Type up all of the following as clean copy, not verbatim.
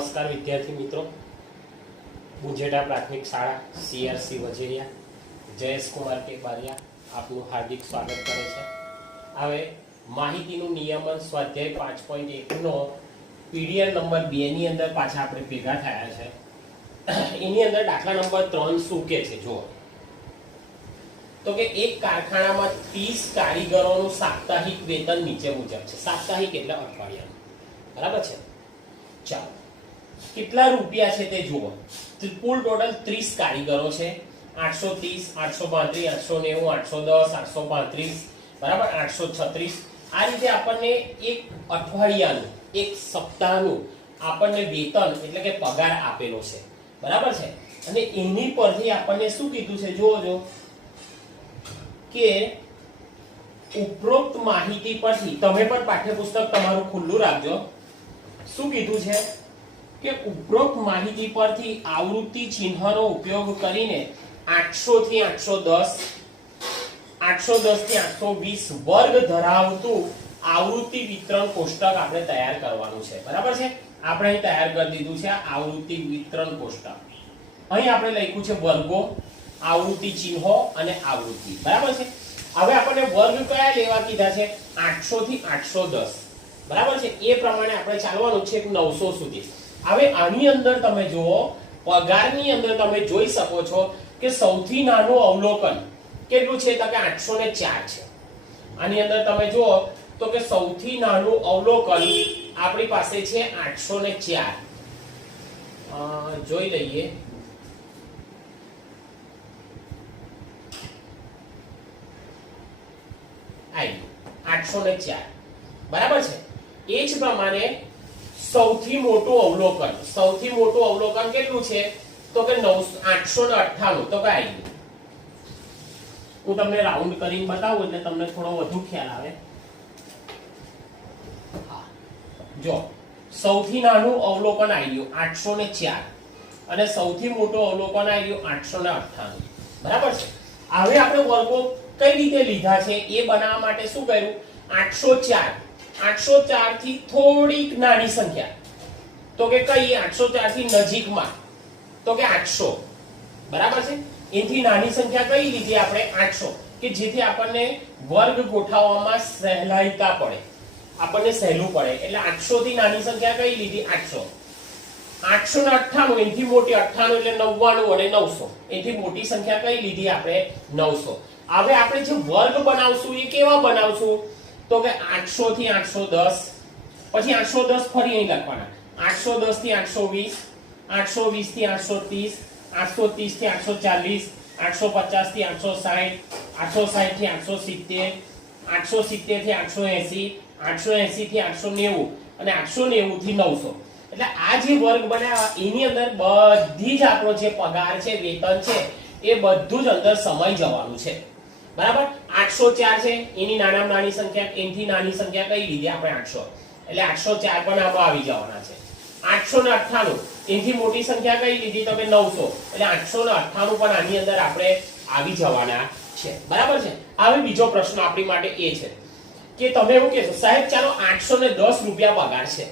નમસ્કાર વિદ્યાર્થી મિત્રો, બુંજેડા પ્રાથમિક શાળા CRC વજેરિયા જયેશ કુમાર કે બારિયા આપનું હાર્દિક સ્વાગત કરે છે. હવે માહિતીનું નિયમન સ્વાધ્યાય 5.1 નો પીડીએફ નંબર 2 ની અંદર પાછા આપણે ભેગા થયા છે. એની અંદર દાખલા નંબર 3 શું કે છે જુઓ. તો કે એક કારખાનામાં 30 કારીગરોનું સાપ્તાહિક વેતન નીચે મુજબ છે. સાપ્તાહિક એટલે અઠવાડિયાનું, બરાબર છે. ચાલો, કેટલા રૂપિયા છે તે જુઓ. કુલ ટોટલ 30 કારીગરો છે. 830, 832, 890, 810, 835, બરાબર, 836. આ રીતે આપણને એક અઠવાડિયાનું, એક સપ્તાહનું આપણને વેતન એટલે કે પગાર આપેલો છે, બરાબર છે. અને એની પરથી આપણને શું કીધું છે જોજો કે ઉપરોક્ત માહિતી પરથી, તમે પણ પાઠ્યપુસ્તક તમારું ખુલ્લું રાખજો. શું કીધું છે કે ઉપરોક્ત માહિતી પરથી આવૃત્તિ ચિહ્નનો ઉપયોગ કરીને 800 થી 810, 810 થી 820 વર્ગ ધરાવતું આવૃત્તિ વિતરણ કોષ્ટક આપણે તૈયાર કરવાનું છે, બરાબર છે. આપણે અહીં તૈયાર કરી દીધું છે આવૃત્તિ વિતરણ કોષ્ટક. અહીં આપણે લખ્યું છે વર્ગો, આવૃત્તિ ચિહ્નો અને આવૃત્તિ, બરાબર છે. હવે આપણને વર્ગ કયા લેવા કીધા છે? 800 થી 810, બરાબર છે. એ પ્રમાણે આપણે ચાલવાનું છે 900 સુધી. હવે આની અંદર તમે જુઓ, પગારની અંદર તમે જોઈ શકો છો કે સૌથી નાનું અવલોકન કેટલું છે? તો કે 804 છે. આની અંદર તમે જુઓ તો કે સૌથી નાનું અવલોકન આપણી પાસે છે 804. જોઈ લઈએ. આઈ 804, બરાબર છે. એ જ પ્રમાણે સૌથી મોટું અવલોકન કેટલું છે? તો કે 898. તો કે આઈ, હું તમને રાઉન્ડ કરીને બતાવું એટલે તમને થોડો વધુ ખ્યાલ આવે. હા, જો સૌથી નાનું અવલોકન આવી ગયું 804 અને સૌથી મોટું અવલોકન આવી ગયું 898, બરાબર છે. હવે આપણે વર્ગો કઈ રીતે લીધા છે એ બનાવવા માટે શું કર્યું? 804 થી થોડીક નાની સંખ્યા, તો કે કઈ? 804 થી નજીકમાં, તો કે 800, બરાબર છે. એથી નાની સંખ્યા કઈ લીધી આપણે? 800, કે જેથી આપણને વર્ગ ગોઠવવામાં સહેલાઈતા પડે, આપણને સહેલું પડે. એટલે 800 થી નાની સંખ્યા કઈ લીધી? 800. 898 એથી મોટી 98 એટલે 99 અને 900. એથી મોટી સંખ્યા કઈ લીધી આપણે? 900. હવે આપણે જે વર્ગ બનાવશું એ કેવા બનાવશું? તો કે 800 થી 810, પછી 810 ફરી અહીં લખવાના, 810 થી 820, 820 થી 830, 830 થી 840, 850 થી 860, 860 થી 870, 870 થી 880, 880 થી 890 અને 890 થી 900. એટલે આ જે વર્ગ બનાવ્યા એની અંદર બધી જ આપણો જે પગાર છે, વેતન છે, એ બધું જ અંદર સમાઈ જવાનું છે, બરાબર. 804 છે, એની નાનામાં નાની સંખ્યા, એનથી નાની સંખ્યા કઈ લીધી આપણે? 800. એટલે 804 પણ આમાં આવી જવાના છે. 898 એનથી મોટી સંખ્યા કઈ લીધી? તો કે 900. એટલે 898 પણ આની અંદર આપણે આવી જવાના છે, બરાબર છે. હવે બીજો પ્રશ્ન આપણી માટે એ છે કે તમે એવું કહેશો સાહેબ ચાલો 810 રૂપિયા પગાર છે,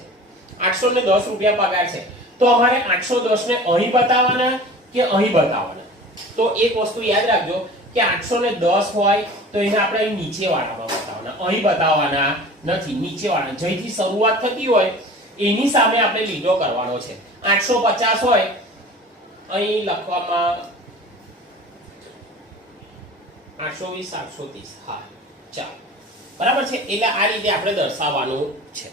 810 રૂપિયા પગાર છે, તો અમારે 810 ને અહીં બતાવવાના કે અહીં બતાવવાના? તો એક વસ્તુ યાદ રાખજો કે 810 હોય તો એને આપણે અહીં નીચે વાળામાં બતાવવાના, અહીં બતાવવાના નથી. નીચે વાળા જેથી શરૂઆત થતી હોય એની સામે આપણે લીધો કરવાનો છે. 850 હોય અહીં લખવામાં 820, 830. હા, ચાલો, બરાબર છે. એટલે આ રીતે આપણે દર્શાવવાનું છે.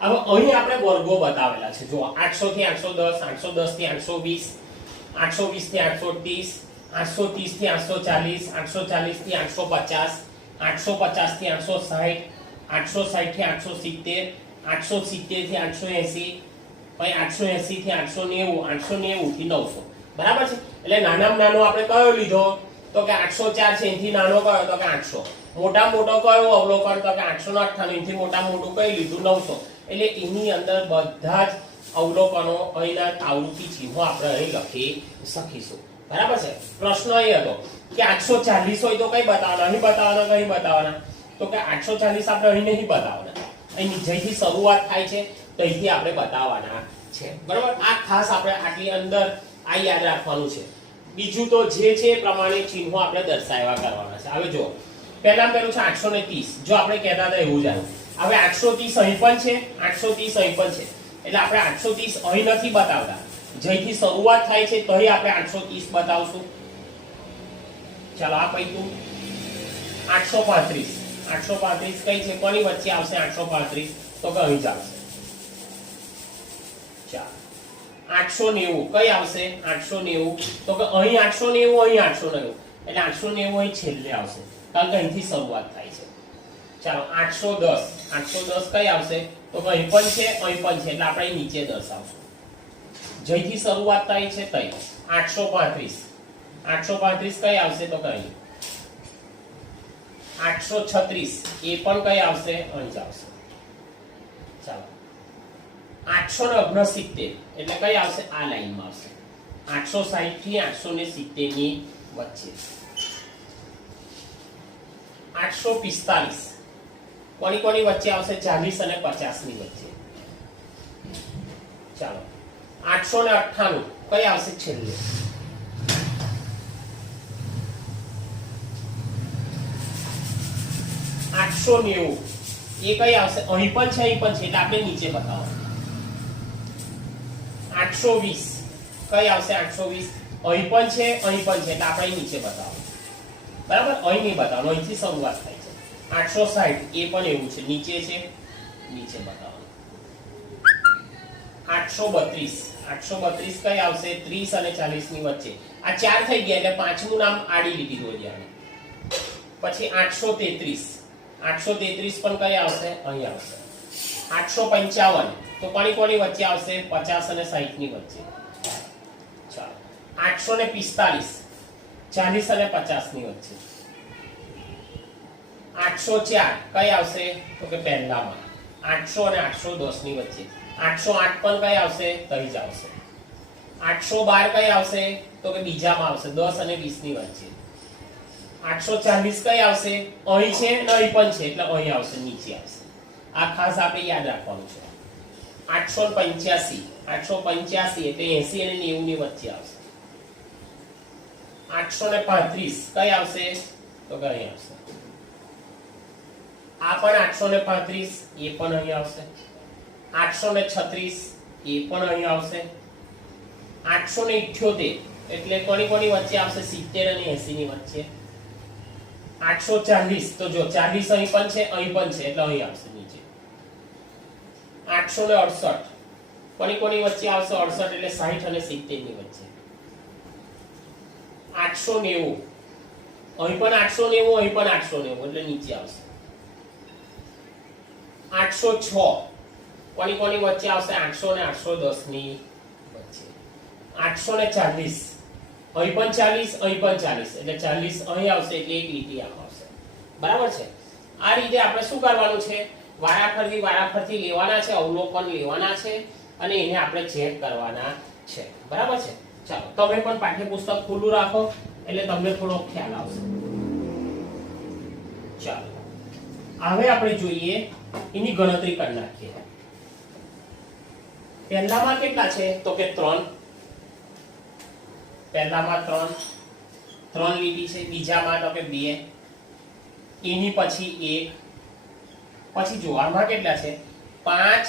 હવે અહીં આપણે વર્ગો બતાવેલા છે. જો 800 થી 810, 810 થી 820, 820 થી 830, 830 થી 840, 840 થી 850, 850 થી 860, 860 થી 870, 870 થી 880, પછી 880 થી 890, 890 થી 900, બરાબર છે. એટલે નાનામાં નાનો આપણે કયો લીધો? તો કે 804 છે. એથી નાનો કયો? તો કે 800. મોટા મોટો કયો અવલોકન? તો કે 898. એથી મોટા મોટું કઈ લીધું? 900. એટલે એની અંદર બધા જ અવલોકનો અહીંના આવૃત્તિ ચિહ્નો આપણે અહીં લખી શકીશું, બરાબર છે. પ્રશ્ન એ હતો કે 840 હોય તો કઈ બતાવવાના? અહીં બતાવવાના, કઈ બતાવવાના? તો કે 840 આપણે અહીં નહીં બતાવવાના, અહીં જેથી શરૂઆત થાય છે ત્યાંથી આપણે બતાવવાના છે બરાબર આ ખાસ આપણે આટલી અંદર આ યાદ રાખવાનું છે બીજું તો જે છે એ પ્રમાણે ચિહ્નો આપણે દર્શાવ્યા કરવાના છે હવે જો પહેલા પેલું છે 830 જો આપણે કહેતા હતા એવું જ આવ્યું હવે 830 અહીં પણ છે 830 અહીં પણ છે એટલે આપણે 830 અહીં નથી બતાવતા જેથી શરૂઆત થાય છે તોય આપણે 830 બતાવશું ચાલો આ પૈતું 835 835 કઈ છે કોની વચ્ચે આવશે 835 તો કે અહીં જ આવશે ચાલો 890 કઈ આવશે 890 તો કે અહીં 890 અહીં 890 એટલે 890 અહીં છેલ્લે આવશે કારણ કે અહીંથી શરૂઆત થાય છે ચાલો 810 810 કઈ આવશે તો કે અહીં પણ છે અહીં પણ છે એટલે આપણે નીચે દર્શાવશું જેથી શરૂઆત થાય છે તઈ 835 835 કઈ આવશે તો કઈ 836 એ પણ કઈ આવશે અહીં જ આવશે ચાલો 869 એટલે કઈ આવશે આ લાઈનમાં આવશે 860 થી 870 ની વચ્ચે 845 કોની વચ્ચે આવશે 40 અને 50 ની વચ્ચે ચાલો 898 કઈ આવશે છેલ્લે 890 એ કઈ આવશે અહીં પણ છે અહીં પણ છે એટલે આપણે નીચે બતાવો 820 કઈ આવશે 820 અહીં પણ છે અહીં પણ છે એટલે આપણે નીચે બતાવો બરાબર અહીં નહીં બતાવવાનું અહીંથી શરૂઆત થાય છે 860 એ પણ એવું છે નીચે છે નીચે બતાવો 832 832 કઈ આવશે 30 અને 40 ની વચ્ચે આ ચાર થઈ ગયા એટલે પાંચમું નામ આડી લીટી દોરી આવે પછી 833 833 પણ કઈ આવશે અહીં આવશે 855 તો કોની વચ્ચે આવશે 50 અને 60 ની વચ્ચે ચાલો 845 40 અને 50 ની વચ્ચે 804 કઈ આવશે તો કે પહેલામાં 800 અને 810 ની વચ્ચે 808 પણ કઈ આવશે તઈ જ આવશે 812 કઈ આવશે તો કે બીજામાં આવશે 10 અને 20 ની વચ્ચે 840 કઈ આવશે અહીં છે ને અહીં પણ છે એટલે અહીં આવશે નીચે આવશે આ ખાસ આપણે યાદ રાખવાનું છે 885 885 એટલે 80 અને 90 ની વચ્ચે આવશે 835 કઈ આવશે તો કે અહીં આવશે આ પણ 835 એ પણ અહીં આવશે 836 એ પણ અહીં આવશે 878 એટલે કોની વચ્ચે આવશે 70 અને 80 ની વચ્ચે 840 તો જો 40 અહીં પણ છે અહીં પણ છે એટલે અહીં આવશે નીચે 868 કોની વચ્ચે આવશે 68 એટલે 60 અને 70 ની વચ્ચે 890 અહીં પણ 890 અહીં પણ 890 એટલે નીચે આવશે 806 કોની વચ્ચે આવશે 800 અને 810 ની વચ્ચે 840 અહીં પણ 40 અહીં પણ 40 એટલે 40 અહીં આવશે એટલે એક લીટી આમ આવશે બરાબર છે આ રીતે આપણે શું કરવાનું છે વારાફરતી લેવાના છે અવલોકન લેવાના છે અને એને આપણે ચેક કરવાના છે બરાબર છે ચાલો તમે પણ પાઠ્યપુસ્તક ખુલ્લું રાખો એટલે તમને થોડો ખ્યાલ આવશે ચાલો હવે આપણે જોઈએ એની ગણતરી કરી નાખીએ પહેલામાં કેટલા છે તો કે 3 પહેલામાં 3 લીટી છે બીજામાં તો કે 2 એની પછી 1 પછી જો આમાં કેટલા છે 5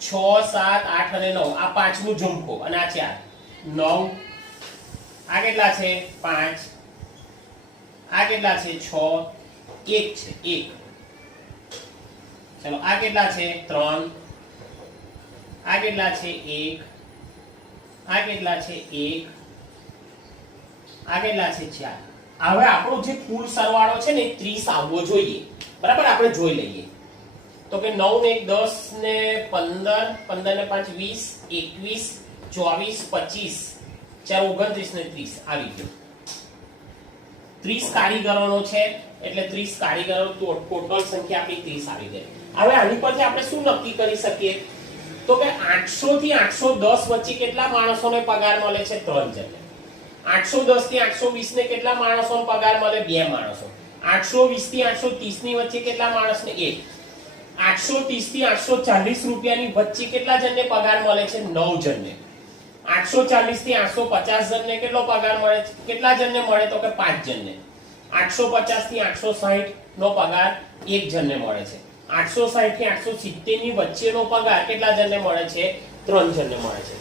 6 7 8 અને 9 આ પાંચમું ઝુમખો અને આ 4 9 આ કેટલા છે 5 આ કેટલા છે 6 1 છે 1 ચલો આ કેટલા છે 3 આ કેટલા છે 1 આ કેટલા છે 1 આ કેટલા છે 4 હવે આપણો જે કુલ સરવાળો છે ને 30 આવવો જોઈએ બરાબર આપણે જોઈ લઈએ તો કે 9 ને 10 ને 15 15 ને 5 20 21 24 25 4 29 ને 30 આવી ગયું 30 કારીગરોનો છે એટલે 30 કારીગરો ટોટલ સંખ્યા આપણી 30 આવી ગઈ હવે આની પરથી આપણે શું નક્કી કરી શકીએ તો કે 800 થી 810 વચ્ચે કેટલા માણસોને પગાર મળે છે 3 જણ 810 થી 820 ને કેટલા માણસોને પગાર મળે 2 માણસો 820 થી 830 ની વચ્ચે કેટલા માણસને 1 830 થી 840 રૂપિયાની વચ્ચે કેટલા જણને પગાર મળે છે? 9 જણને. 840 થી 850 જણને કેટલો પગાર મળે છે? કેટલા જણને મળે? તો કે 5 જણને. 850 થી 860 નો પગાર 1 જણને મળે છે. 860 થી 870 ની વચ્ચેનો પગાર કેટલા જણને મળે છે? 3 જણને મળે છે.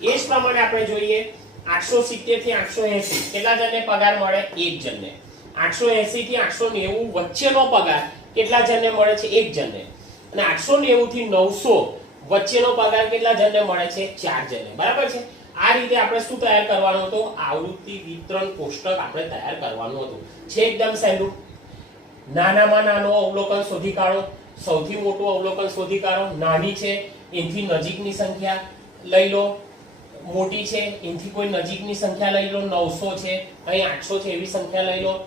એ જ પ્રમાણે આપણે જોઈએ 870 થી 880 કેટલા જણને પગાર મળે? 1 જણને. 880 થી 890 વચ્ચેનો પગાર કેટલા જણને મળે છે? 1 જણને. અને 890 થી 900 વચ્ચેનો પગાર કેટલા જણને મળે છે? 4 જણને. બરાબર છે. આ રીતે આપણે શું તૈયાર કરવાનું હતું? આવૃત્તિ વિતરણ કોષ્ટક આપણે તૈયાર કરવાનું હતું. છે એકદમ સહેલું. નાનામાં નાનો અવલોકન શોધી કાઢો, સૌથી મોટું અવલોકન શોધી કાઢો. નાની છે એનાથી નજીકની સંખ્યા લઈ લો, મોટી છે એનાથી કોઈ નજીકની સંખ્યા લઈ લો. 900 છે, અહીં 800 છે એવી સંખ્યા લઈ લો.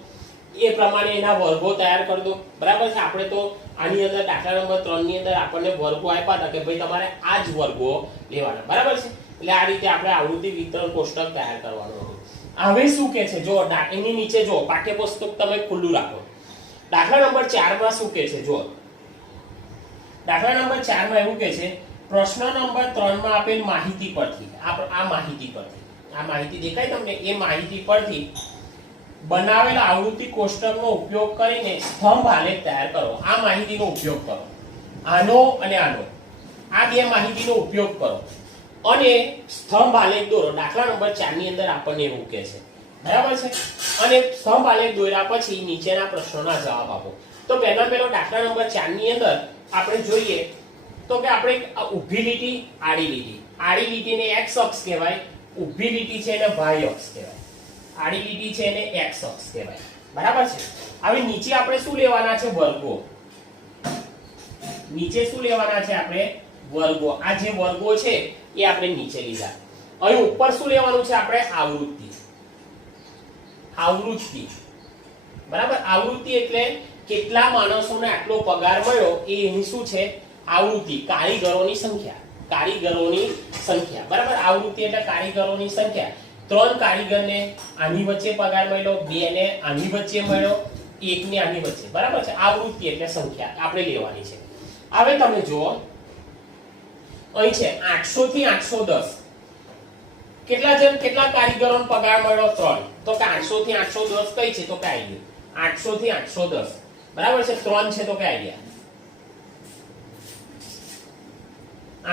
એ પ્રમાણે એના વર્ગો તૈયાર કરી દો. બરાબર છે. આપણે તો આની અંદર દાખલા નંબર 3 ની અંદર આપણને વર્ગો આપ્યા હતા કે ભાઈ તમારે આ જ વર્ગો લેવાના. બરાબર છે. એટલે આ રીતે આપણે આવૃત્તિ વિતરણ કોષ્ટક તૈયાર કરવાનું હતું. હવે શું કે છે? જો એની નીચે જો પાઠ્યપુસ્તક તમે ખુલ્લું રાખો. દાખલા નંબર 4 માં શું કે છે? જો દાખલા નંબર 4 માં એવું કે છે, પ્રશ્ન નંબર 3 માં આપેલ માહિતી પરથી, આ માહિતી દેખાય તમને? એ માહિતી પરથી બનાવેલ આવૃત્તિ કોષ્ટકનો ઉપયોગ કરીને સ્તંભ આલેખ તૈયાર કરો. આ માહિતીનો ઉપયોગ કરો. આનો અને આનો, આ બે માહિતીનો ઉપયોગ કરો અને સ્તંભ આલેખ દોરો. દાખલા નંબર 4 ની અંદર આપણને એવું કહે છે. બરાબર છે. અને સ્તંભ આલેખ દોર્યા પછી નીચેના પ્રશ્નોના જવાબ આપો. તો પહેલો દાખલા નંબર 4 ની અંદર આપણે જોઈએ તો કે આપણે ઊભી લીટી, આડી લીટી. આડી લીટીને x અક્ષ કહેવાય, ઊભી લીટી છે એને y અક્ષ કહેવાય. આડી લીટી છે એને x અક્ષ કહેવાય. બરાબર છે. હવે નીચે આપણે શું લેવાના છે? વર્ગો. નીચે શું લેવાના છે આપણે? વર્ગો. આ જે વર્ગો છે એ આપણે નીચે લીધા. અહીં ઉપર શું લેવાનું છે આપણે? આવૃત્તિ. બરાબર. આવૃત્તિ એટલે કેટલા માણસોને આટલો પગાર મળ્યો એ એની શું છે? આવૃત્તિ. કારીગરોની સંખ્યા. બરાબર. આવૃત્તિ એટલે કારીગરોની સંખ્યા. 3 કારીગરને આની વચ્ચે પગાર મળ્યો, 2 ને આની વચ્ચે મળ્યો, 1 ને આની વચ્ચે. બરાબર છે. આવૃત્તિ એટલે સંખ્યા આપણે લેવાની છે. હવે તમે જુઓ અહીં છે 800 થી 810 કેટલા કારીગરોને પગાર મળ્યો? 3. તો કે 800 થી 810 કઈ છે? તો કે આવી ગયું 800 થી 810. બરાબર છે. 3 છે તો કે આવી ગયા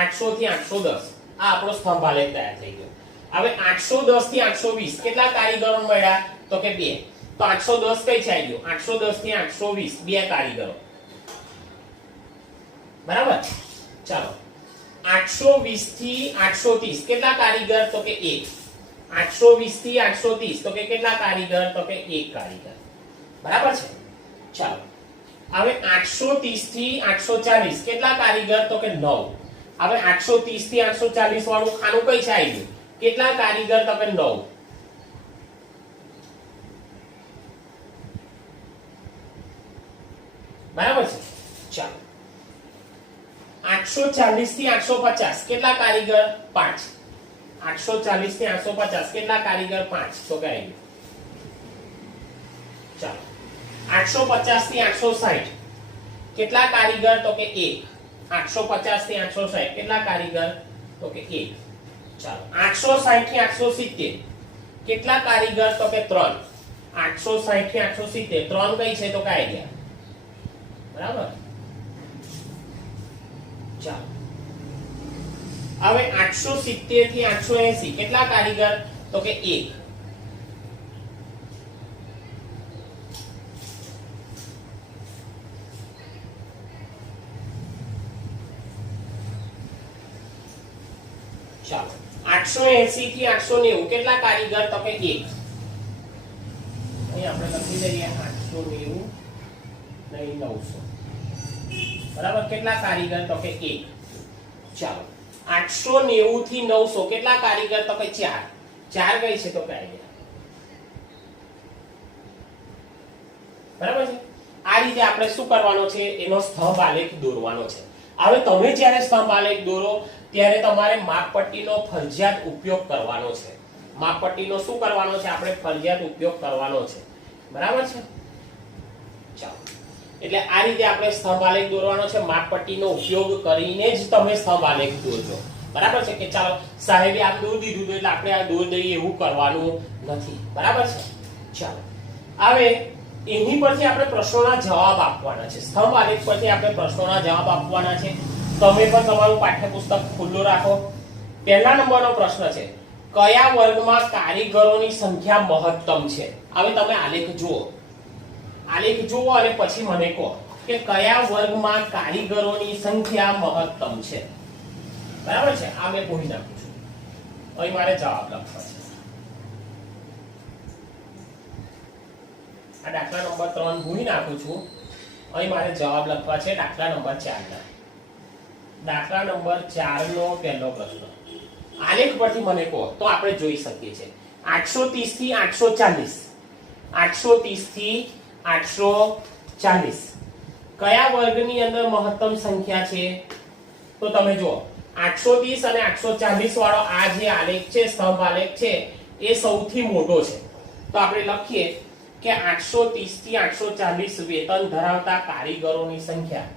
800 થી 810. આ આપણો સ્તંભ આલેખ તૈયાર થઈ ગયો. હવે 810 થી 820 કેટલા કારીગરો મળ્યા? તો કે 2. તો 810 કઈ છે? આવી ગયો 810 થી 820 2 કારીગરો. બરાબર. ચાલો 820 થી 830 કેટલા કારીગર? તો કે 1. 820 થી 830 તો કે કેટલા કારીગર? તો કે 1 કારીગર. બરાબર છે. ચાલો હવે 830 થી 840 કેટલા કારીગર? તો કે 9. હવે 830 થી 840 વાળું ખાનું કઈ છે? આવી ગયું કેટલા કારીગર? તો કે 9. બરાબર છે. ચાલો 840 થી 850 કેટલા કારીગર? 5. 840 થી 850 કેટલા કારીગર? 5. તો કે આવી ગયું. ચાલો 850 થી 860 કેટલા કારીગર? તો કે 1. 850 થી 860 કેટલા કારીગર? તો કે 1. ચાલો 860 થી 870 કેટલા કારીગર? તો કે 3. 860 થી 870 3 કઈ છે? તો કે આવી ગયા. બરાબર. ચાલો હવે 870 થી 880 કેટલા કારીગર? તો કે 1. ચાલો 880 થી 890 કેટલા કારીગર? તો કે 1. અહીં આપણે લખી દઈએ 890 નહીં 900. બરાબર. કેટલા કારીગર? તો કે 1. ચાલો 890 થી 900 કેટલા કારીગર? તો કે 4. 4 કઈ છે? તો કે આવી ગયા. બરાબર છે. આ રીતે આપણે શું કરવાનો છે? એનો સ્તંભ આલેખ દોરવાનો છે. હવે તમે જ્યારે સ્તંભ આલેખ દોરો ત્યારે તમારે માપપટ્ટીનો ફરજિયાત ઉપયોગ કરવાનો છે. માપપટ્ટીનો શું કરવાનો છે? આપણે ફરજિયાત ઉપયોગ કરવાનો છે. બરાબર છે. ચાલો એટલે આ રીતે આપણે સ્તંભ આલેખ દોરવાનો છે. માપપટ્ટીનો ઉપયોગ કરીને જ તમે સ્તંભ આલેખ દોરજો. બરાબર છે કે ચાલો સાહેબે આમ દોરી દીધું એટલે આપણે આ દોરી દઈએ એવું કરવાનું નથી. બરાબર છે. ચાલો હવે એની પરથી આપણે પ્રશ્નોના જવાબ આપવાના છે. સ્તંભ આલેખ પરથી આપણે પ્રશ્નોના જવાબ આપવાના છે. તમે પણ તમારું પાઠ્યપુસ્તક ખુલ્લું રાખો. પહેલા નંબરનો પ્રશ્ન છે, કયા વર્ગમાં કારીગરોની સંખ્યા મહત્તમ છે? હવે તમે આલેખ જુઓ. આલેખ જુઓ અને પછી મને કહો કે કયા વર્ગમાં કારીગરોની સંખ્યા મહત્તમ છે. બરાબર છે. આ મેં ભૂલી નાખું છું. અહીં મારે જવાબ લખવા છે. આ દાખલા નંબર 3 ભૂલી નાખું છું. અહીં મારે જવાબ લખવા છે દાખલા નંબર 4 ના. દાખલા નંબર 4 નો પહેલો પ્રશ્ન. આલેખ પરથી મને કહો તો આપણે જોઈ શકીએ છીએ 830 થી 840. 830 થી 840 કયા વર્ગની અંદર મહત્તમ સંખ્યા છે? તો તમે જુઓ 830 અને 840 વાળો આ જે આલેખ છે, સ્તંભ આલેખ છે, એ સૌથી મોટો છે. તો આપણે લખીએ કે 830 થી 840 વેતન ધરાવતા કારીગરોની સંખ્યા.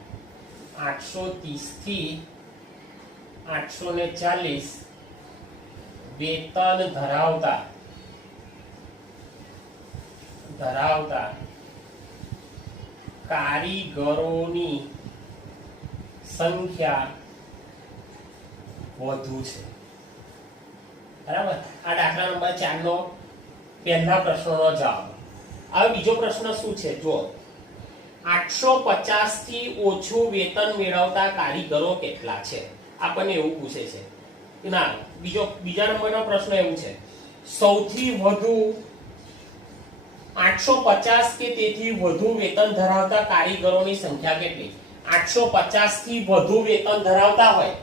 830 થી 840 વેતન ધરાવતા કારીગરોની સંખ્યા વધુ છે. બરાબર. આ દાખલા નંબર 4 નો પહેલા પ્રશ્નનો જવાબ. હવે બીજો પ્રશ્ન શું છે? જો 850 થી ઓછું વેતન મેળવતા કારીગરો કેટલા છે? આપણને એવું પૂછે છે. ના, બીજા નંબરનો પ્રશ્ન એવું છે, સૌથી વધુ 850 કે તેથી વધુ વેતન ધરાવતા કારીગરોની સંખ્યા કેટલી? 850 થી વધુ વેતન ધરાવતા હોય,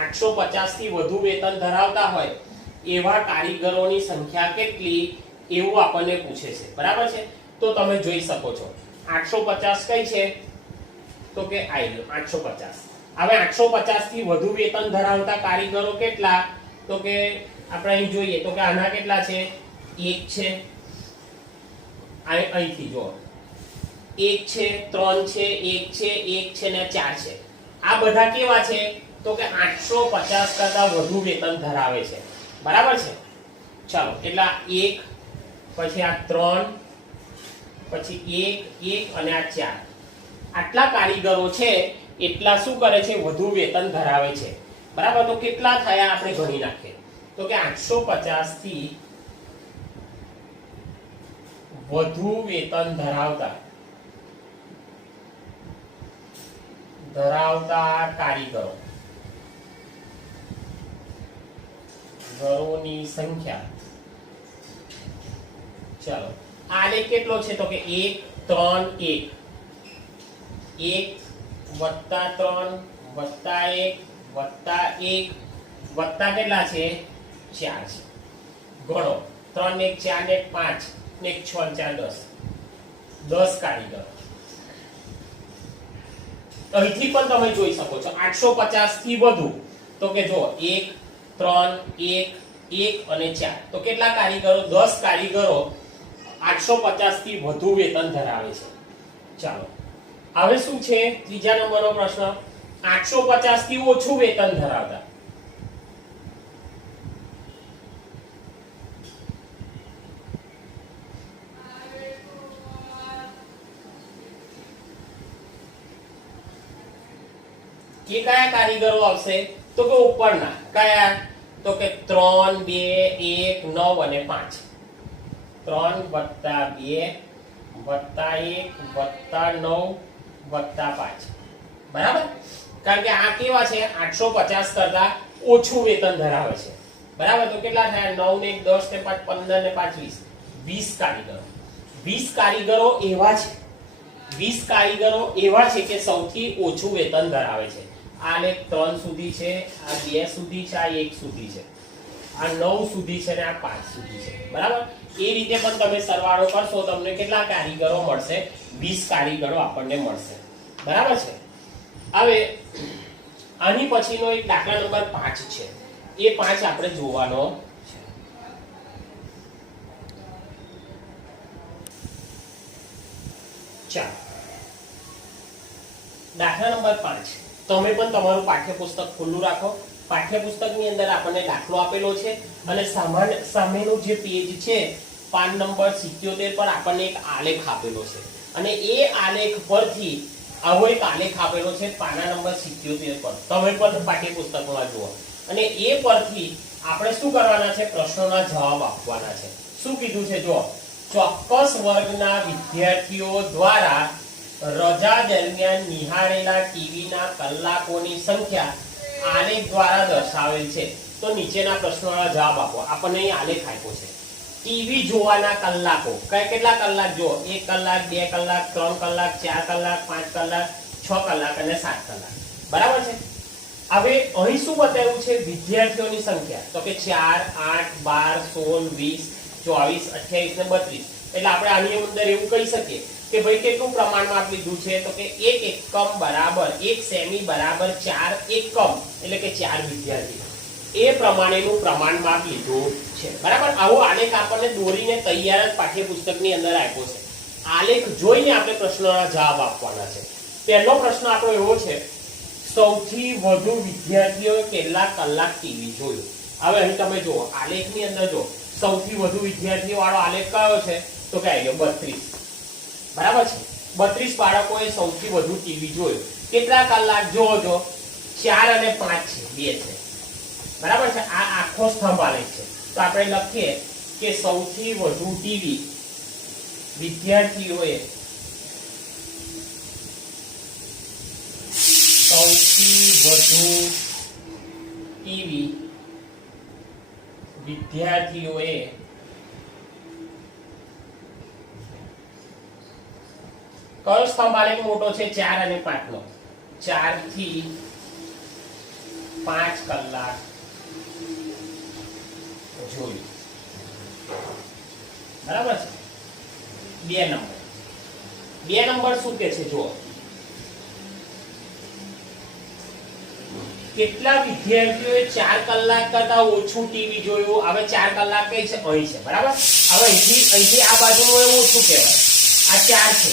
850 થી વધુ વેતન ધરાવતા હોય એવા કારીગરોની સંખ્યા કેટલી એવું આપણને પૂછે છે. બરાબર છે. તો તમે જોઈ શકો છો 850 કઈ છે? તો કે આઈ 850. હવે 850 થી વધુ વેતન ધરાવતા કારીગરો કેટલા? તો કે આપણે અહીં જોઈએ તો કે આના કેટલા છે? 1 છે, અહીંથી જો 1 છે, 3 છે, 1 છે, 1 છે ને 4 છે. આ બધા કેવા છે? તો કે 850 કરતા વધુ વેતન ધરાવે છે. બરાબર છે. ચાલો એટલે 1 પછી આ 3 પછી 1 1 અને આ 4 આટલા કારીગરો છે એટલા શું કરે છે? વધુ વેતન ધરાવે છે. બરાબર. તો કેટલા થયા આપણે ગણી નાખીએ. તો કે 850 થી વધુ વેતન ધરાવતા કારીગરો ઘરોની સંખ્યા. ચાલો આલેખ કેટલો છે? તો કે 1 3 1 1 વત્તા 3 વત્તા 1 વત્તા 1 વત્તા કેટલા છે? 4 છે. ગણો 3 ને 1 4 ને 5 ને 6 4 10 કારીગરો. અહીંથી પણ તમે જોઈ શકો છો 850 થી વધુ. તો કે જો 1 3 1 1 અને 4 તો કેટલા કારીગરો? 10 કારીગરો 850 થી વધુ વેતન ધરાવે છે. ચાલો હવે શું છે? ત્રીજા નંબરનો પ્રશ્ન 850 થી ઓછું વેતન ધરાવતા. કે કયા કારીગરો આવશે? તો કે ઉપરના કયા? તો કે 3 2 1 9 અને 5. 3 વત્તા 2 વત્તા 1 વત્તા 9 વત્તા 5. બરાબર. કારણ કે આ કેવા છે? 850 કરતા ઓછું વેતન ધરાવે છે. બરાબર. તો કેટલા થયા? 9 ને 1 10 ને 5 15 ને 5 20 કારીગરો. 20 કારીગરો એવા છે, 20 કારીગરો એવા છે કે સૌથી ઓછું વેતન ધરાવે છે. આ ને 3 સુધી છે, આ 2 સુધી છે, આ 1 સુધી છે, આ 9 સુધી છે ને આ 5 સુધી છે. બરાબર. એ રીતે પણ તમે સરવાળો કરશો તમને કેટલા કારીગરો મળશે? 20 કારીગરો આપણને મળશે. બરાબર છે. હવે આની પછીનો એક દાખલા નંબર 5 છે. એ 5 આપણે જોવાનો છે. ચાલો દાખલા નંબર 5 તમે પણ તમારું પાઠ્યપુસ્તક ખુલ્લું રાખો. પાઠ્યપુસ્તકની અંદર આપણને દાખલો આપેલો છે અને સામેનું જે પેજ છે પાન નંબર 77 પર આપણને એક આલેખ આપેલો છે અને એ આલેખ પરથી આવો એક આલેખ આપેલો છે પાના નંબર 77 પર. તમે પણ પાઠ્યપુસ્તકમાં જુઓ અને એ પરથી આપણે શું કરવાના છે? પ્રશ્નોના જવાબ આપવાના છે. શું કીધું છે? જો ચોક્કસ વર્ગના વિદ્યાર્થીઓ દ્વારા રજા દરમિયાન નિહાળેલા ટીવીના કલાકોની સંખ્યા આલેખ દ્વારા દર્શાવેલ છે. તો નીચેના પ્રશ્નોના જવાબ આપો. આપણને અહીં આલેખ આપ્યો છે. ટીવી જોવાના કલાકો કેટલા કલાક? જો 1 કલાક, 2 કલાક, 3 કલાક, 4 કલાક, 5 કલાક, 6 કલાક અને 7 કલાક. બરાબર છે. હવે અહીં શું બતાવ્યું છે? વિદ્યાર્થીઓની સંખ્યા. તો કે 4, 8, 12, 16, 20, 24, 28 ને 32. એટલે આપણે આની અંદર એવું કહી શકીએ કે ભાઈ કેટલું પ્રમાણમાં આપ લીધું છે? તો કે 1 એકમ બરાબર 1 સેમી બરાબર 4 એકમ, એટલે કે 4 વિદ્યાર્થી. એ પ્રમાણેનું પ્રમાણમાં લીધું છે. બરાબર. આવો આલેખ આપણને દોરીને તૈયાર જ પાઠ્યપુસ્તકની અંદર આપ્યો છે. આલેખ જોઈને આપણે પ્રશ્નોના જવાબ આપવાના છે. પહેલો પ્રશ્ન આપણો એવો છે, સૌથી વધુ વિદ્યાર્થીઓએ કેટલા કલાક ટીવી જોયું? હવે અહીં તમે જુઓ આલેખની અંદર જો સૌથી વધુ વિદ્યાર્થીઓ વાળો આલેખ કયો છે? તો કે આવી ગયો 32. બરાબર છે. 32 બાળકોએ સૌથી વધુ ટીવી જોયું. કેટલા કલાક? જો 4 અને 5 છે, 2 છે. બરાબર છે. આ આખો સ્તંભ આલેખ છે. તો આપણે લખીએ કે સૌથી વધુ ટીવી વિદ્યાર્થીઓએ કયો સ્તંભ આલેખ મોટો છે? 4 અને 5 નો. 4 થી 5 કલાક જોયું. બરાબર છે. 2 નંબર શું કે છે? જુઓ કેટલા વિદ્યાર્થીઓએ 4 કલાક કરતા ઓછું ટીવી જોયું? હવે 4 કલાક કઈ છે? અહીં છે. બરાબર. હવે અહીંથી આ બાજુનું એ ઓછું કહેવાય. આ 4 છે.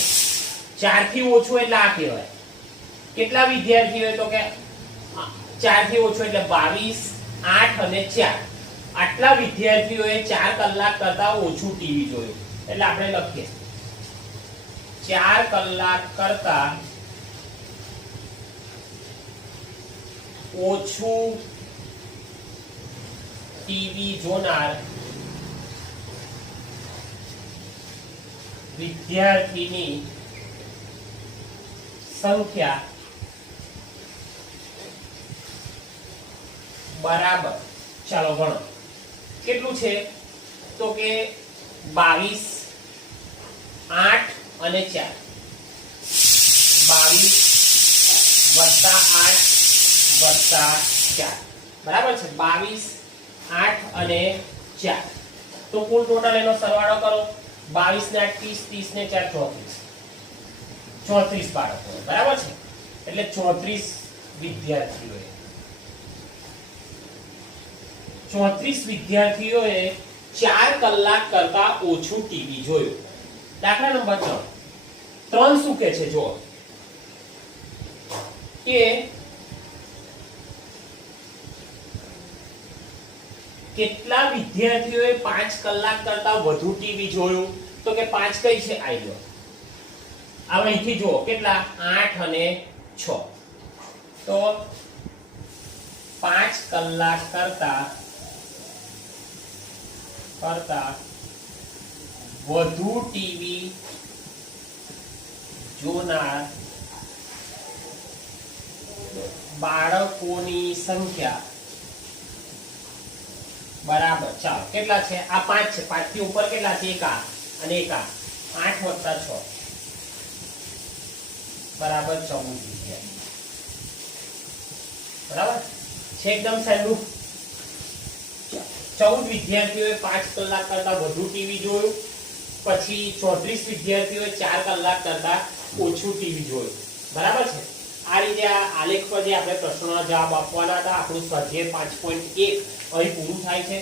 4 થી ઓછું એટલે આ કહેવાય. કેટલા વિદ્યાર્થીઓએ? તો કે 4 થી ઓછું એટલે 22, 8 અને 4. આટલા વિદ્યાર્થીઓએ 4 કલાક કરતા ઓછું ટીવી જોયું. એટલે આપણે લખીએ 4 કલાક કરતા ઓછું ટીવી જોનાર વિદ્યાર્થીની સંખ્યા બરાબર. ચાલો ગણો કેટલું છે? તો કે 22, 8 અને 4. 22 વત્તા 8 વત્તા 4. બરાબર છે. 22, 8 અને 4. તો કુલ ટોટલ એનો સરવાળો કરો. 22 ને 8 30, 30 ને 4 34. 34 બાળકો. બરાબર છે. એટલે 34 વિદ્યાર્થીઓએ 4 કલાક કરતા ઓછું ટીવી જોયું. દાખલા નંબર 3 શું કે છે? જો કે કેટલા વિદ્યાર્થીઓએ 5 કલાક કરતા વધુ ટીવી જોયું? તો કે 5 કઈ છે? આવી ગયો. હવે અહીંથી જુઓ કેટલા? 8 અને 6. તો 5 કલાક કરતા વધુ ટીવી જોનાર બાળકોની સંખ્યા બરાબર. ચાલો કેટલા છે? આ 5 છે. 5 થી ઉપર કેટલા છે? 1 અને 1 8 વત્તા 6 બરાબર 14 વિદ્યાર્થી. બરાબર છે. એકદમ સહેલું. 14 વિદ્યાર્થીઓએ 5 કલાક કરતા વધુ ટીવી જોયું. પછી 34 વિદ્યાર્થીઓએ 4 કલાક કરતા ઓછું ટીવી જોયું. બરાબર છે. આ રીતે આ આલેખ પર જે આપણે પ્રશ્નોના જવાબ આપવાના હતા, આપણું સ્વાધ્યાય 5.1 અહીં પૂરું થાય છે.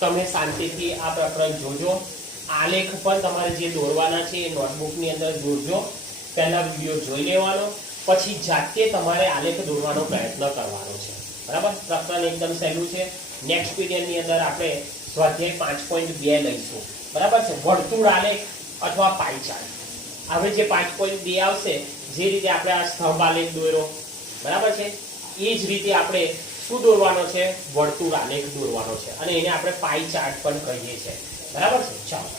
તમે શાંતિથી આ પ્રકરણ જોજો. આલેખ પર તમારે જે દોરવાના છે એ નોટબુકની અંદર દોરજો. પહેલા વિડીયો જોઈ લેવાનો પછી જાતે તમારે આલેખ દોરવાનો પ્રયત્ન કરવાનો છે. બરાબર, પ્રકરણ એકદમ સહેલું છે. નેક્સ્ટ પીરિયડની અંદર આપણે સ્વાધ્યાય 5.2 લઈશું. બરાબર છે, વર્તુળ આલેખ અથવા પાઈ ચાર્ટ. હવે જે 5.2 આવશે, જે રીતે આપણે આ સ્તંભ આલેખ દોર્યો, બરાબર છે, એ જ રીતે આપણે શું દોરવાનો છે? વર્તુળ આલેખ દોરવાનો છે, અને એને આપણે પાઈ ચાર્ટ પણ કહીએ છીએ. બરાબર છે, ચાલો.